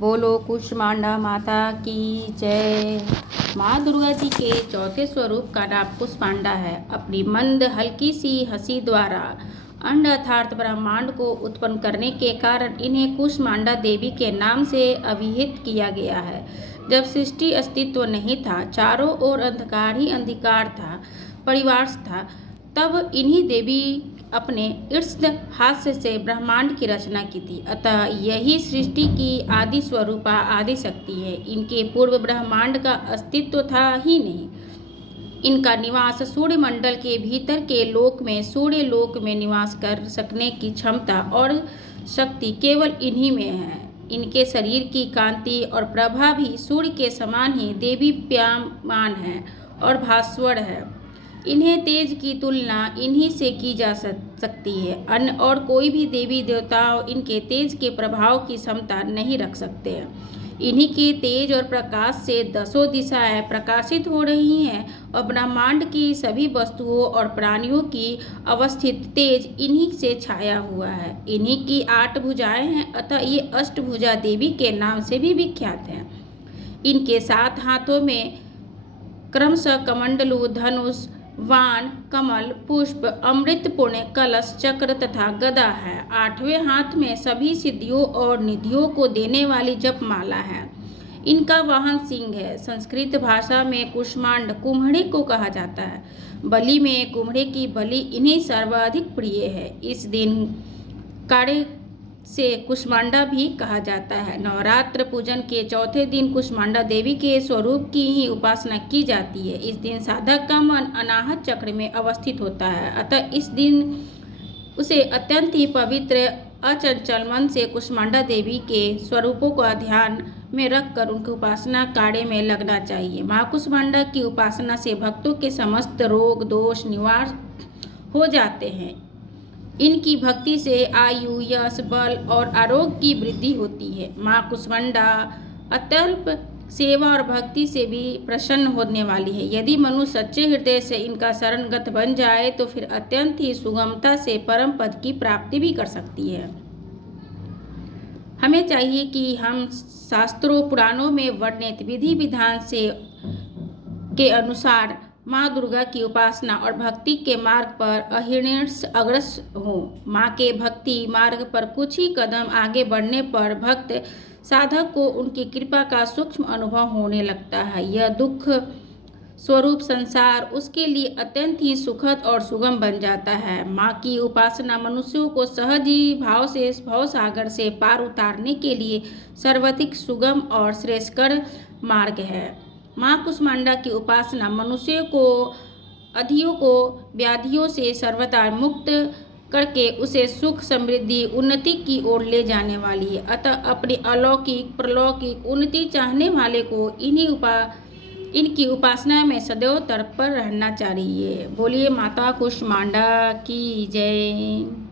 बोलो कुष्मांडा माता की जय। माँ दुर्गा जी के चौथे स्वरूप का नाम कुष्मांडा है। अपनी मंद हल्की सी हंसी द्वारा अंड अर्थात ब्रह्मांड को उत्पन्न करने के कारण इन्हें कुष्मांडा देवी के नाम से अभिहित किया गया है। जब सृष्टि अस्तित्व नहीं था, चारों ओर अंधकार ही अंधकार था, परिवार था, तब इन्हीं देवी अपने इर्द हास्य से ब्रह्मांड की रचना की थी। अतः यही सृष्टि की आदि स्वरूपा आदि शक्ति है। इनके पूर्व ब्रह्मांड का अस्तित्व था ही नहीं। इनका निवास सूर्य मंडल के भीतर के लोक में, सूर्य लोक में निवास कर सकने की क्षमता और शक्ति केवल इन्हीं में है। इनके शरीर की कांति और प्रभा भी सूर्य के समान ही देदीप्यमान है और भास्वर है। इन्हें तेज की तुलना इन्हीं से की जा सकती है। अन्य और कोई भी देवी देवताओं इनके तेज के प्रभाव की क्षमता नहीं रख सकते हैं। इन्हीं के तेज और प्रकाश से दसों दिशाएं प्रकाशित हो रही हैं और ब्रह्मांड की सभी वस्तुओं और प्राणियों की अवस्थित तेज इन्हीं से छाया हुआ है। इन्हीं की 8 भुजाएं हैं, अतः ये अष्टभुजा देवी के नाम से भी विख्यात हैं। इनके 7 हाथों में क्रमशः कमंडलू, धनुष, वाण, कमल, पुष्प, अमृत पुण्य, कलश, चक्र तथा गदा है। 8वें हाथ में सभी सिद्धियों और निधियों को देने वाली जपमाला है। इनका वाहन सिंह है। संस्कृत भाषा में कुष्मांड कुम्हड़े को कहा जाता है। बलि में कुम्हड़े की बलि इन्हें सर्वाधिक प्रिय है। इस दिन काड़े से कुष्मांडा भी कहा जाता है। नवरात्र पूजन के चौथे दिन कुष्मांडा देवी के स्वरूप की ही उपासना की जाती है। इस दिन साधक का मन अनाहत चक्र में अवस्थित होता है, अतः इस दिन उसे अत्यंत ही पवित्र अचंचल मन से कुष्मांडा देवी के स्वरूपों का ध्यान में रखकर उनकी उपासना कार्य में लगना चाहिए। माँ कुष्मांडा की उपासना से भक्तों के समस्त रोग दोष निवार हो जाते हैं। इनकी भक्ति से आयु, यश, बल और आरोग्य की वृद्धि होती है। माँ कुष्मांडा अत्यल्प सेवा और भक्ति से भी प्रसन्न होने वाली है। यदि मनुष्य सच्चे हृदय से इनका शरणगत बन जाए तो फिर अत्यंत ही सुगमता से परम पद की प्राप्ति भी कर सकती है। हमें चाहिए कि हम शास्त्रों पुराणों में वर्णित विधि विधान से के अनुसार माँ दुर्गा की उपासना और भक्ति के मार्ग पर अहिर्निश अग्रसर हों। माँ के भक्ति मार्ग पर कुछ ही कदम आगे बढ़ने पर भक्त साधक को उनकी कृपा का सूक्ष्म अनुभव होने लगता है। यह दुख स्वरूप संसार उसके लिए अत्यंत ही सुखद और सुगम बन जाता है। माँ की उपासना मनुष्यों को सहज ही भाव से भवसागर से पार उतारने के लिए सर्वाधिक सुगम और श्रेयस्कर मार्ग है। माँ कुष्मांडा की उपासना मनुष्य को अधियों को व्याधियों से सर्वथा मुक्त करके उसे सुख, समृद्धि, उन्नति की ओर ले जाने वाली है। अतः अपनी अलौकिक परलौकिक उन्नति चाहने वाले को इनकी उपासना में सदैव तत्पर रहना चाहिए। बोलिए माता कुष्मांडा की जय।